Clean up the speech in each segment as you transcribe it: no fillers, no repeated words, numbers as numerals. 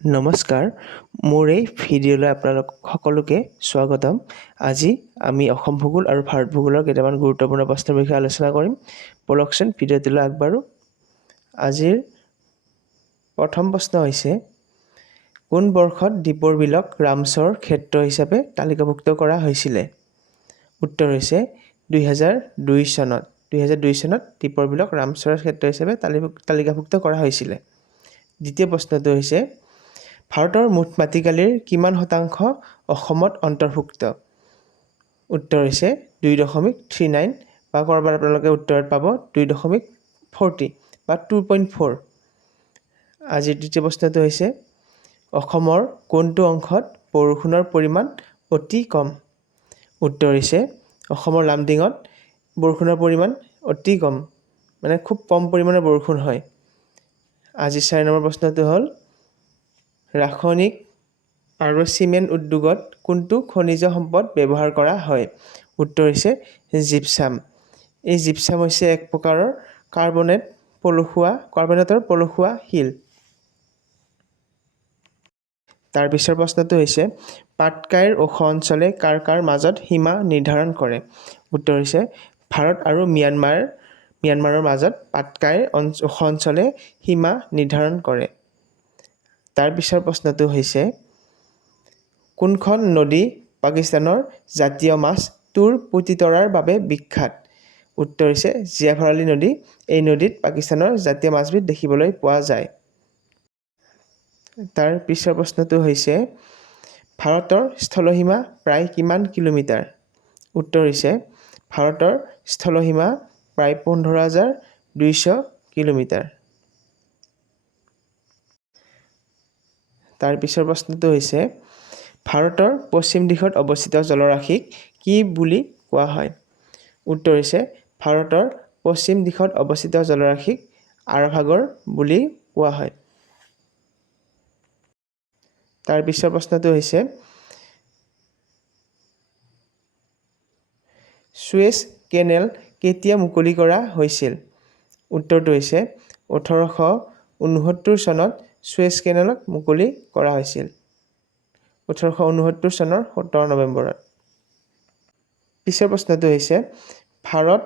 নমস্কাৰ, মোৰ এই ভিডিঅ'লৈ আপোনালোক সকলোকে স্বাগতম। আজি আমি অসম ভূগোল আৰু ভাৰত ভূগোলৰ কেইটামান গুৰুত্বপূৰ্ণ প্ৰশ্নৰ বিষয়ে আলোচনা কৰিম। ব'লকচোন ভিডিঅ'টোলৈ আগবাঢ়ো। আজিৰ প্ৰথম প্ৰশ্ন হৈছে, কোন বৰ্ষত দীপৰ বিলক ৰামছৰ ক্ষেত্ৰ হিচাপে তালিকাভুক্ত কৰা হৈছিলে? উত্তৰ হৈছে 2002 চনত। 2002 চনত দীপৰ বিলক ৰামছৰ ক্ষেত্ৰ হিচাপে তালিকাভুক্ত কৰা হৈছিলে। দ্বিতীয় প্ৰশ্নটো হৈছে, ভাৰতৰ মুঠ মাটিকালিৰ কিমান শতাংশ অসমত অন্তৰ্ভুক্ত? উত্তৰ হৈছে 2.39 বা ক'ৰবাত আপোনালোকে উত্তৰত পাব 2.40 বা 2.4। আজিৰ তৃতীয় প্ৰশ্নটো হৈছে, অসমৰ কোনটো অংশত বৰষুণৰ পৰিমাণ অতি কম? উত্তৰ হৈছে অসমৰ লামডিঙত বৰষুণৰ পৰিমাণ অতি কম, মানে খুব কম পৰিমাণৰ বৰষুণ হয়। আজি 4 নম্বৰ প্ৰশ্নটো হ'ল, ৰাসায়নিক আৰু চিমেণ্ট উদ্যোগত কোনটো খনিজ সম্পদ ব্যৱহাৰ কৰা হয়? উত্তৰ হৈছে জিপচাম। এই জিপচাম হৈছে এক প্ৰকাৰৰ কাৰ্বনেটৰ পলসুৱা শিল। তাৰ পিছৰ প্ৰশ্নটো হৈছে, পাটকাইৰ ওখ অঞ্চলে কাৰ কাৰ মাজত সীমা নিৰ্ধাৰণ কৰে? উত্তৰ হৈছে ভাৰত আৰু ম্যানমাৰৰ মাজত পাটকাইৰ ওখ অঞ্চলে সীমা নিৰ্ধাৰণ কৰে। তাৰ পিছৰ প্ৰশ্নটো হৈছে, কোনখন নদী পাকিস্তানৰ জাতীয় মাছ তুৰ পুতিতৰাৰ বাবে বিখ্যাত? উত্তৰ হৈছে জিয়াভৰালী নদী। এই নদীত পাকিস্তানৰ জাতীয় মাছবিধ দেখিবলৈ পোৱা যায়। তাৰ পিছৰ প্ৰশ্নটো হৈছে, ভাৰতৰ স্থলসীমা প্ৰায় কিমান কিলোমিটাৰ? উত্তৰ হৈছে ভাৰতৰ স্থলসীমা প্ৰায় 15,200 কিলোমিটাৰ। তাৰ পিছৰ প্ৰশ্নটো হৈছে, ভাৰতৰ পশ্চিম দিশত অৱস্থিত জলৰাশিক কি বুলি কোৱা হয়? উত্তৰ হৈছে ভাৰতৰ পশ্চিম দিশত অৱস্থিত জলৰাশিক আৰভাগৰ বুলি কোৱা হয়। তাৰ পিছৰ প্ৰশ্নটো হৈছে, সুৱেজ কেনেল কেতিয়া মুকলি কৰা হৈছিল? উত্তৰটো হৈছে 1869 চনত সুৱেজ কেনেলক মুকলি কৰা হৈছিল। 1869 চনৰ 17 নৱেম্বৰত। পিছৰ প্ৰশ্নটো হৈছে, ভাৰত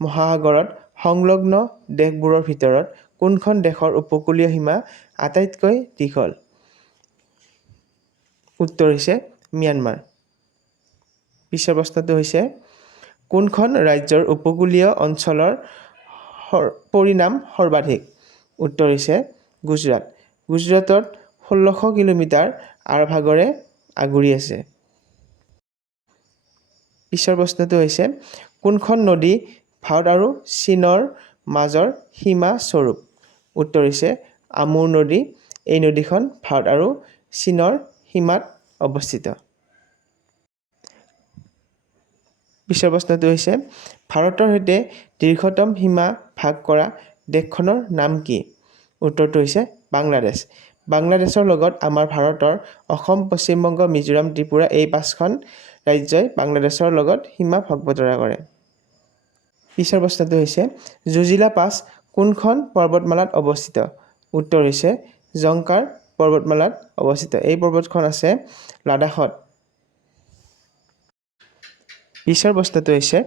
মহাসাগৰত সংলগ্ন দেশবোৰৰ ভিতৰত কোনখন দেশৰ উপকূলীয় সীমা আটাইতকৈ দীঘল? উত্তৰ হৈছে ম্যানমাৰ। পিছৰ প্ৰশ্নটো হৈছে, কোনখন ৰাজ্যৰ উপকূলীয় অঞ্চলৰ পৰিমাণ সৰ্বাধিক? উত্তৰ হৈছে গুজৰাট। গুজৰাটত 1600 কিলোমিটাৰ আৰভাগৰে আগুৰি আছে। পিছৰ প্ৰশ্নটো হৈছে, কোনখন নদী ভাৰত আৰু চীনৰ মাজৰ সীমা স্বৰূপ? উত্তৰ হৈছে আমুৰ নদী। এই নদীখন ভাৰত আৰু চীনৰ সীমাত অৱস্থিত। পিছৰ প্ৰশ্নটো হৈছে, ভাৰতৰ সৈতে দীৰ্ঘতম সীমা ভাগ কৰা দেশখনৰ নাম কি? উত্তৰটো হৈছে বাংলাদেশ। বাংলাদেশৰ লগত আমাৰ ভাৰতৰ অসম, পশ্চিম বংগ, মিজোৰাম, ত্ৰিপুৰা এই 5খন ৰাজ্যই বাংলাদেশৰ লগত সীমা ভাগ বতৰা কৰে। পিছৰ প্ৰশ্নটো হৈছে, জোজিলা পাছ কোনখন পৰ্বতমালাত অৱস্থিত? উত্তৰ হৈছে জংকাৰ পৰ্বতমালাত অৱস্থিত। এই পৰ্বতখন আছে লাডাখত। পিছৰ প্ৰশ্নটো হৈছে,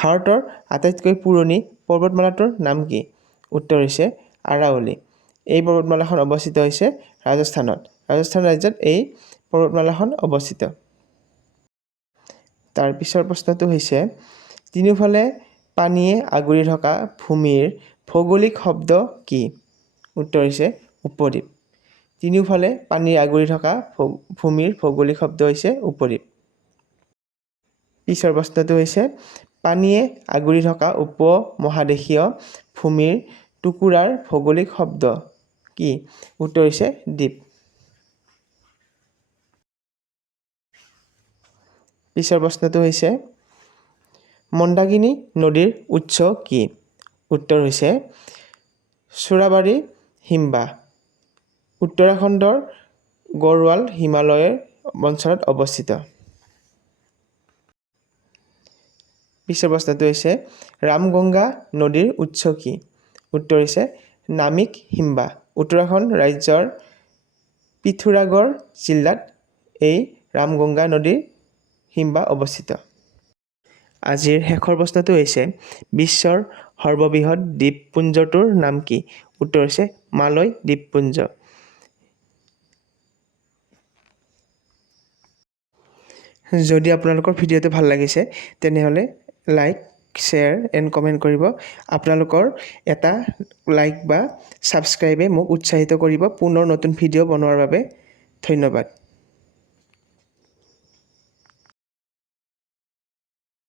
ভাৰতৰ আটাইতকৈ পুৰণি পৰ্বতমালাটোৰ নাম কি? উত্তৰ হৈছে আৰাৱলী। এই পৰ্বতমালাখন অৱস্থিত হৈছে ৰাজস্থানত। ৰাজস্থান ৰাজ্যত এই পৰ্বতমালাখন অৱস্থিত। তাৰ পিছৰ প্ৰশ্নটো হৈছে, তিনিওফালে পানীয়ে আগুৰি থকা ভূমিৰ ভৌগোলিক শব্দ কি? উত্তৰ হৈছে উপদ্বীপ। তিনিওফালে পানীৰে আগুৰি থকা ভূমিৰ ভৌগোলিক শব্দ হৈছে উপদ্বীপ। পিছৰ প্ৰশ্নটো হৈছে, পানীয়ে আগুৰি থকা উপমহাদেশীয় ভূমিৰ টুকুৰাৰ ভৌগোলিক শব্দ কি? উত্তৰ হৈছে দ্বীপ। পিছৰ প্ৰশ্নটো হৈছে, মন্দাকিনী নদীৰ উৎস কি? উত্তৰ হৈছে চোৰাবাৰী হিমবাহ। উত্তৰাখণ্ডৰ গড়ৱাল হিমালয়ৰ অঞ্চলত অৱস্থিত। পিছৰ প্ৰশ্নটো হৈছে, ৰামগংগা নদীৰ উৎস কি? উত্তৰ হৈছে নামিক হিমবাহ। উত্তৰাখণ্ড ৰাজ্যৰ পিথোৰাগড় জিলাত এই ৰামগংগা নদীৰ হিমবাহ অৱস্থিত। আজিৰ শেষৰ প্ৰশ্নটো হৈছে বিশ্বৰ সৰ্ববৃহৎ দ্বীপপুঞ্জটোৰ নাম কি? উত্তৰ হৈছে মালয় দ্বীপপুঞ্জ। যদি আপোনালোকৰ ভিডিঅ'টো ভাল লাগিছে তেনেহ'লে লাইক, শ্বেয়াৰ এণ্ড কমেণ্ট কৰিব। আপোনালোকৰ এটা লাইক বা ছাবস্ক্ৰাইবে মোক উৎসাহিত কৰিব পুনৰ নতুন ভিডিঅ' বনোৱাৰ বাবে। ধন্যবাদ।